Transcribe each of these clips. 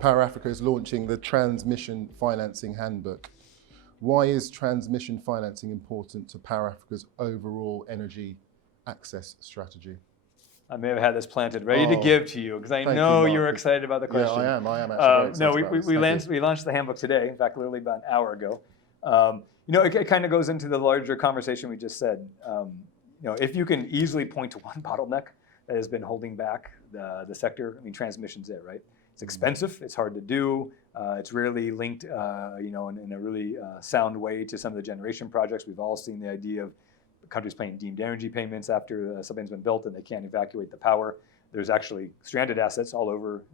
Power Africa is launching the Transmission Financing Handbook. Why is transmission financing important to Power Africa's overall energy access strategy? I may have had this planted ready to give to you because I know you were excited about the question. Yeah, I am actually very excited we launched the handbook today, in fact, literally about an hour ago. It kind of goes into the larger conversation we just said. If you can easily point to one bottleneck that has been holding back the sector, I mean, transmission's it, right? It's expensive, it's hard to do, it's rarely linked, in a really sound way to some of the generation projects. We've all seen the idea of countries paying deemed energy payments after something's been built and they can't evacuate the power. There's actually stranded assets all over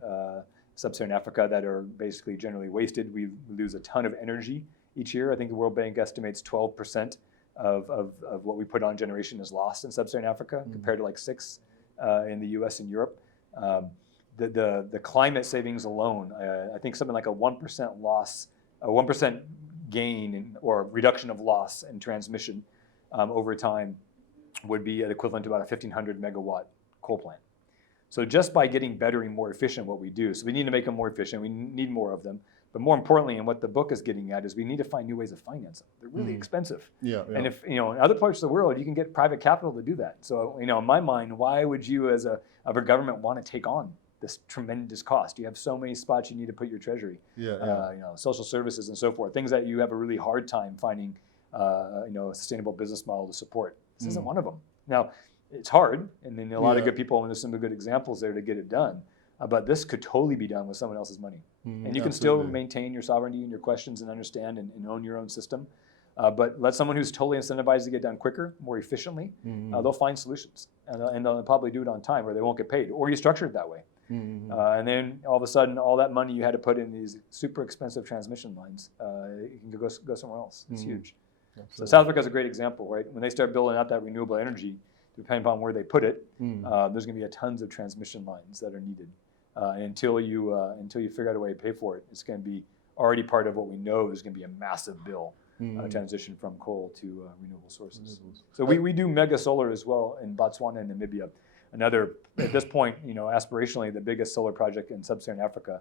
sub-Saharan Africa that are basically generally wasted. We lose a ton of energy each year. I think the World Bank estimates 12% of what we put on generation is lost in sub-Saharan Africa, compared to like 6 in the US and Europe. The climate savings alone, I think something like a 1% loss, a 1% gain or reduction of loss in transmission over time would be equivalent to about a 1,500 megawatt coal plant. So just by getting better and more efficient what we do, so we need to make them more efficient, we need more of them, but more importantly, and what the book is getting at, is we need to find new ways of finance them. They're really expensive. Yeah. And if, in other parts of the world, you can get private capital to do that. So, in my mind, why would you as a government want to take on this tremendous cost? You have so many spots you need to put your treasury, social services and so forth, things that you have a really hard time finding a sustainable business model to support. This isn't one of them. Now, it's hard, and then a lot of good people, and there's some good examples there to get it done. But this could totally be done with someone else's money. And you can still maintain your sovereignty and your questions and understand and own your own system. But let someone who's totally incentivized to get done quicker, more efficiently, they'll find solutions. And they'll probably do it on time, or they won't get paid, or you structure it that way. And then all of a sudden, all that money you had to put in these super expensive transmission lines, it can go somewhere else. It's huge. Absolutely. So South Africa is a great example, right? When they start building out that renewable energy, depending upon where they put it, there's going to be tons of transmission lines that are needed. Until you figure out a way to pay for it, it's going to be already part of what we know is going to be a massive bill transition from coal to renewable sources. So we do mega solar as well in Botswana and Namibia. Another, at this point, aspirationally, the biggest solar project in sub-Saharan Africa,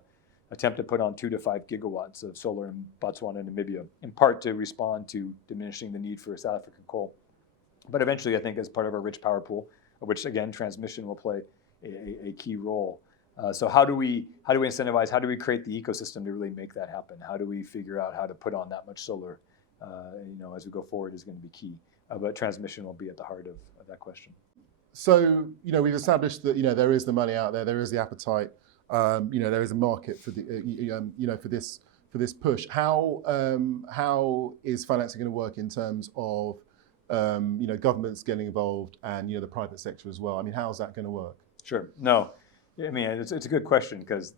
attempt to put on 2 to 5 gigawatts of solar in Botswana and Namibia, in part to respond to diminishing the need for South African coal. But eventually, I think, as part of our rich power pool, which again, transmission will play a key role. So how do we incentivize? How do we create the ecosystem to really make that happen? How do we figure out how to put on that much solar? As we go forward, is going to be key. But transmission will be at the heart of that question. So we've established that there is the money out there, there is the appetite, there is a market for the for this push. How is financing going to work in terms of governments getting involved and the private sector as well? I mean, how's that going to work? Sure. No. I mean, it's a good question because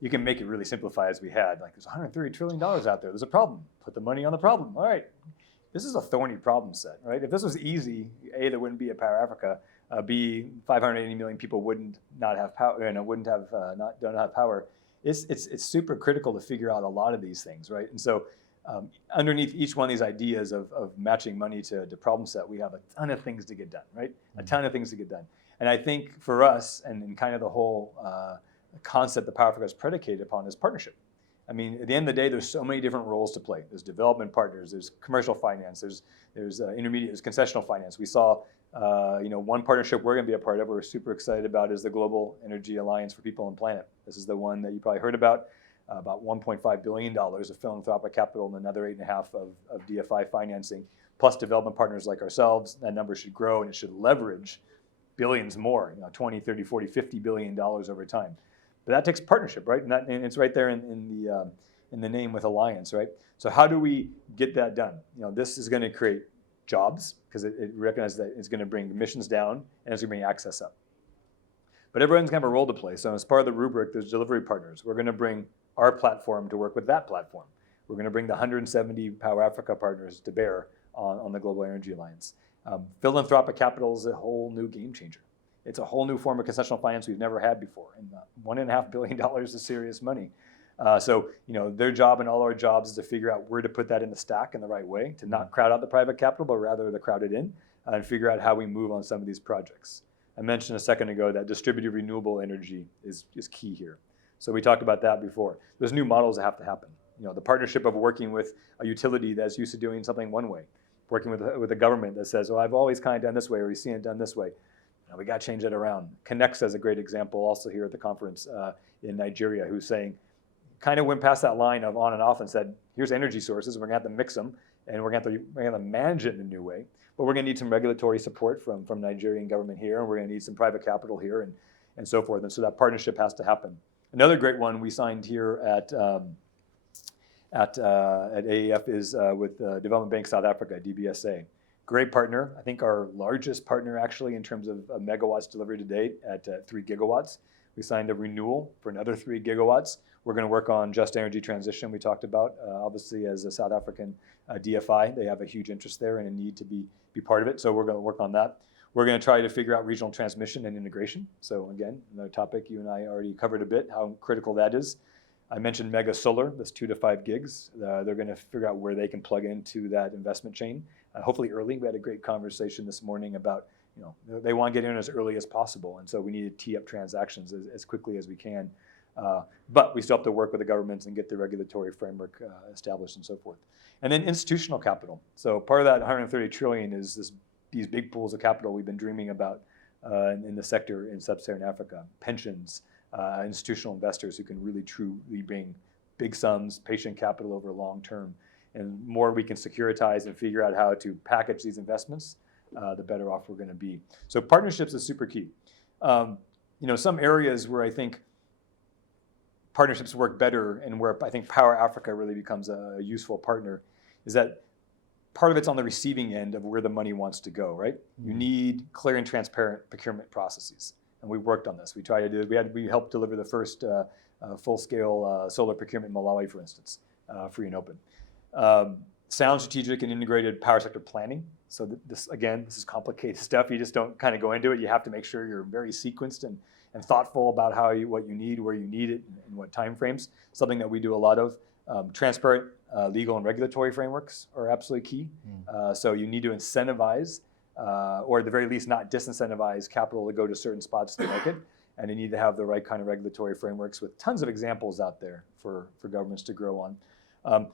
you can make it really simplify as we had. Like, there's $130 trillion out there. There's a problem. Put the money on the problem. All right. This is a thorny problem set, right? If this was easy, A, there wouldn't be a Power Africa. B, 580 million people wouldn't not have power. Don't have power. It's super critical to figure out a lot of these things, right? And so underneath each one of these ideas of matching money to problem set, we have a ton of things to get done, right? A ton of things to get done. And I think for us, and kind of the whole concept that Power Africa is predicated upon, is partnership. I mean, at the end of the day, there's so many different roles to play. There's development partners, there's commercial finance, there's intermediate, there's concessional finance. We saw, one partnership we're going to be a part of, we're super excited about, is the Global Energy Alliance for People and Planet. This is the one that you probably heard about $1.5 billion of philanthropic capital and another 8.5 of DFI financing, plus development partners like ourselves. That number should grow and it should leverage billions more, 20, 30, 40, $50 billion over time. But that takes partnership, right? And it's right there in the name with Alliance, right? So how do we get that done? This is going to create jobs because it recognizes that it's going to bring emissions down and it's going to bring access up. But everyone's going to have a role to play. So as part of the rubric, there's delivery partners. We're going to bring our platform to work with that platform. We're going to bring the 170 Power Africa partners to bear on the Global Energy Alliance. Philanthropic capital is a whole new game changer. It's a whole new form of concessional finance we've never had before. And $1.5 billion is serious money. So their job and all our jobs is to figure out where to put that in the stack in the right way, to not crowd out the private capital, but rather to crowd it in and figure out how we move on some of these projects. I mentioned a second ago that distributed renewable energy is key here. So we talked about that before. There's new models that have to happen. The partnership of working with a utility that's used to doing something one way, working with a government that says, well, I've always kind of done this way, or we've seen it done this way. We got to change that around. Connects as a great example also here at the conference in Nigeria, who's saying, kind of went past that line of on and off and said, here's energy sources, we're going to have to mix them, and we're going to have to manage it in a new way. But we're going to need some regulatory support from Nigerian government here, and we're going to need some private capital here, and so forth. And so that partnership has to happen. Another great one we signed here at AEF is with Development Bank South Africa, DBSA. Great partner. I think our largest partner actually in terms of megawatts delivered to date at 3 gigawatts. We signed a renewal for another 3 gigawatts. We're going to work on just energy transition we talked about. Obviously, as a South African DFI, they have a huge interest there and a need to be part of it. So we're going to work on that. We're going to try to figure out regional transmission and integration. So again, another topic you and I already covered a bit, how critical that is. I mentioned mega solar, that's 2 to 5 gigs. They're going to figure out where they can plug into that investment chain. Hopefully early. We had a great conversation this morning about, they want to get in as early as possible. And so we need to tee up transactions as quickly as we can. But we still have to work with the governments and get the regulatory framework established and so forth. And then institutional capital. So part of that 130 trillion is these big pools of capital we've been dreaming about in the sector in sub-Saharan Africa. Pensions, institutional investors who can really truly bring big sums, patient capital over long term. And more we can securitize and figure out how to package these investments, the better off we're going to be. So partnerships is super key. Some areas where I think partnerships work better and where I think Power Africa really becomes a useful partner is that part of it's on the receiving end of where the money wants to go, right? You need clear and transparent procurement processes. And we worked on this. We tried to do, we helped deliver the first full-scale solar procurement in Malawi, for instance, free and open. Sound strategic and integrated power sector planning. So this is complicated stuff. You just don't kind of go into it. You have to make sure you're very sequenced and thoughtful about what you need, where you need it, and what time frames. Something that we do a lot of. Transparent legal and regulatory frameworks are absolutely key. So you need to incentivize, or at the very least not disincentivize capital to go to certain spots of the market. And you need to have the right kind of regulatory frameworks with tons of examples out there for governments to grow on.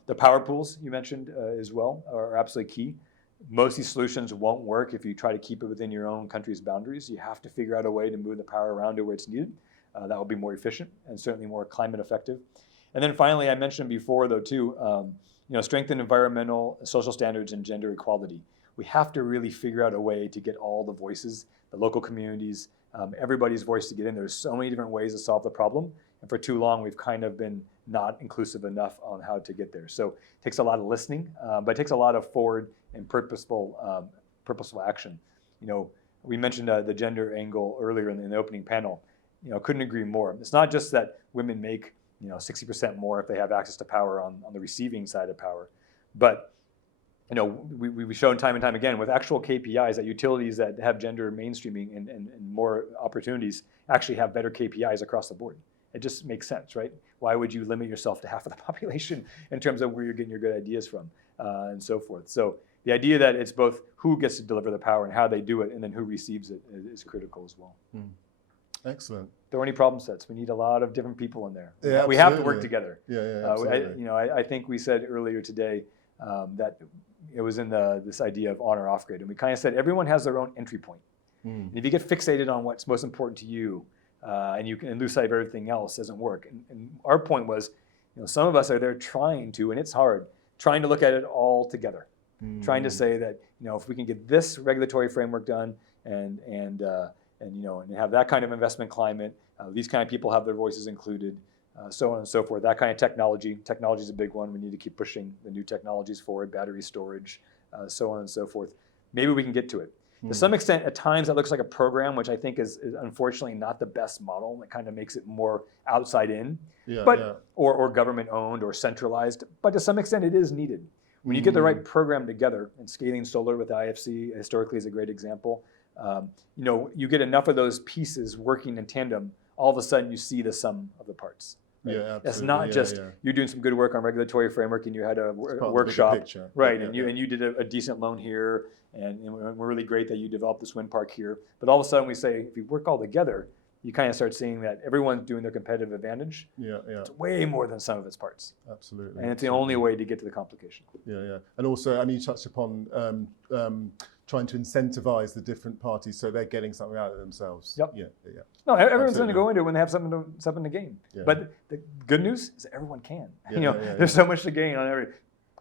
The power pools you mentioned as well are absolutely key. Most of these solutions won't work if you try to keep it within your own country's boundaries. You have to figure out a way to move the power around to where it's needed. That will be more efficient and certainly more climate effective. And then finally, I mentioned before though too, strengthen environmental, social standards and gender equality. We have to really figure out a way to get all the voices, the local communities, everybody's voice to get in. There's so many different ways to solve the problem. And for too long, we've kind of been not inclusive enough on how to get there. So it takes a lot of listening, but it takes a lot of forward and purposeful action. We mentioned the gender angle earlier in the opening panel. Couldn't agree more. It's not just that women make 60% more if they have access to power on the receiving side of power, but we've shown time and time again with actual KPIs that utilities that have gender mainstreaming and more opportunities actually have better KPIs across the board. It just makes sense, right? Why would you limit yourself to half of the population in terms of where you're getting your good ideas from and so forth? So the idea that it's both who gets to deliver the power and how they do it and then who receives it is critical as well. Excellent. Thorny problem sets. We need a lot of different people in there. Yeah, we have to work together. Yeah, absolutely. I think we said earlier today that it was in this idea of on or off grid. And we kind of said everyone has their own entry point. And if you get fixated on what's most important to you and you can lose sight of everything else, doesn't work. And our point was, some of us are there trying to, and it's hard, trying to look at it all together. Trying to say that, if we can get this regulatory framework done and have that kind of investment climate, these kind of people have their voices included, so on and so forth. That kind of technology is a big one. We need to keep pushing the new technologies forward, battery storage, so on and so forth. Maybe we can get to it. To some extent, at times that looks like a program, which I think is unfortunately not the best model. It kind of makes it more outside in, or government owned or centralized. But to some extent, it is needed. When you get the right program together, and scaling solar with IFC historically is a great example. You get enough of those pieces working in tandem, all of a sudden you see the sum of the parts. Right? Yeah, absolutely. It's not just you're doing some good work on regulatory framework and you had a workshop, right? And you did a decent loan here, and we're really great that you developed this wind park here. But all of a sudden we say, if you work all together, you kind of start seeing that everyone's doing their competitive advantage. Yeah. It's way more than some of its parts. Absolutely. And it's the only way to get to the complication. Yeah. And also, I mean, you touched upon trying to incentivize the different parties so they're getting something out of themselves. Yep. Yeah. No, everyone's Absolutely. going to go into it when they have something to gain. Yeah. But the good news is that everyone can. Yeah, There's so much to gain on every.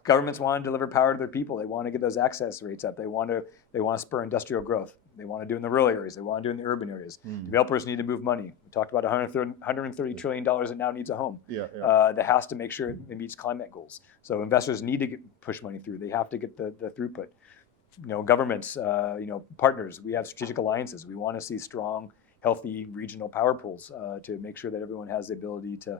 Governments want to deliver power to their people. They want to get those access rates up. They want to spur industrial growth. They want to do it in the rural areas. They want to do it in the urban areas. Developers need to move money. We talked about $130 trillion that now needs a home. That has to make sure it meets climate goals. So investors need to push money through. They have to get the throughput. Governments, partners. We have strategic alliances. We want to see strong, healthy regional power pools to make sure that everyone has the ability to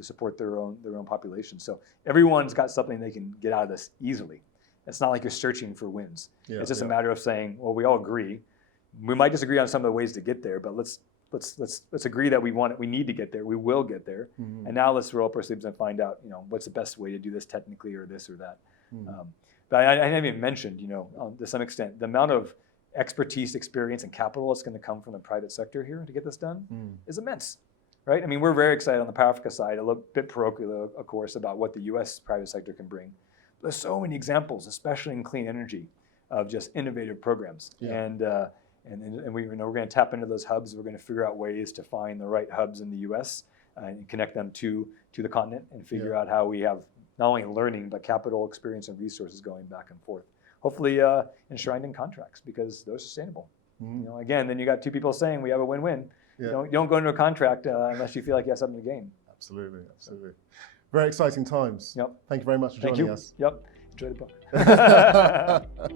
support their own population. So everyone's got something they can get out of this easily. It's not like you're searching for wins. It's just a matter of saying, well, we all agree. We might disagree on some of the ways to get there, but let's agree that we need to get there. We will get there. And now let's roll up our sleeves and find out, what's the best way to do this technically or this or that. But I haven't even mentioned, to some extent, the amount of expertise, experience, and capital that's going to come from the private sector here to get this done is immense. Right? I mean, we're very excited on the Power Africa side, a little bit parochial, of course, about what the U.S. private sector can bring. But there's so many examples, especially in clean energy, of just innovative programs. And we're going to tap into those hubs. We're going to figure out ways to find the right hubs in the U.S. And connect them to the continent and figure out how we have not only learning, but capital, experience, and resources going back and forth. Hopefully enshrined in contracts because those are sustainable. Again, then you got two people saying we have a win-win. You don't go into a contract unless you feel like you have something to gain. Absolutely. Very exciting times. Yep. Thank you very much for joining us. Yep. Enjoy the book.